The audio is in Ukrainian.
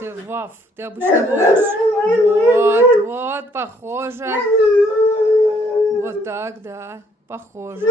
Ваф, ты обычно воешь. Вот, похоже. Вот так, да, похоже.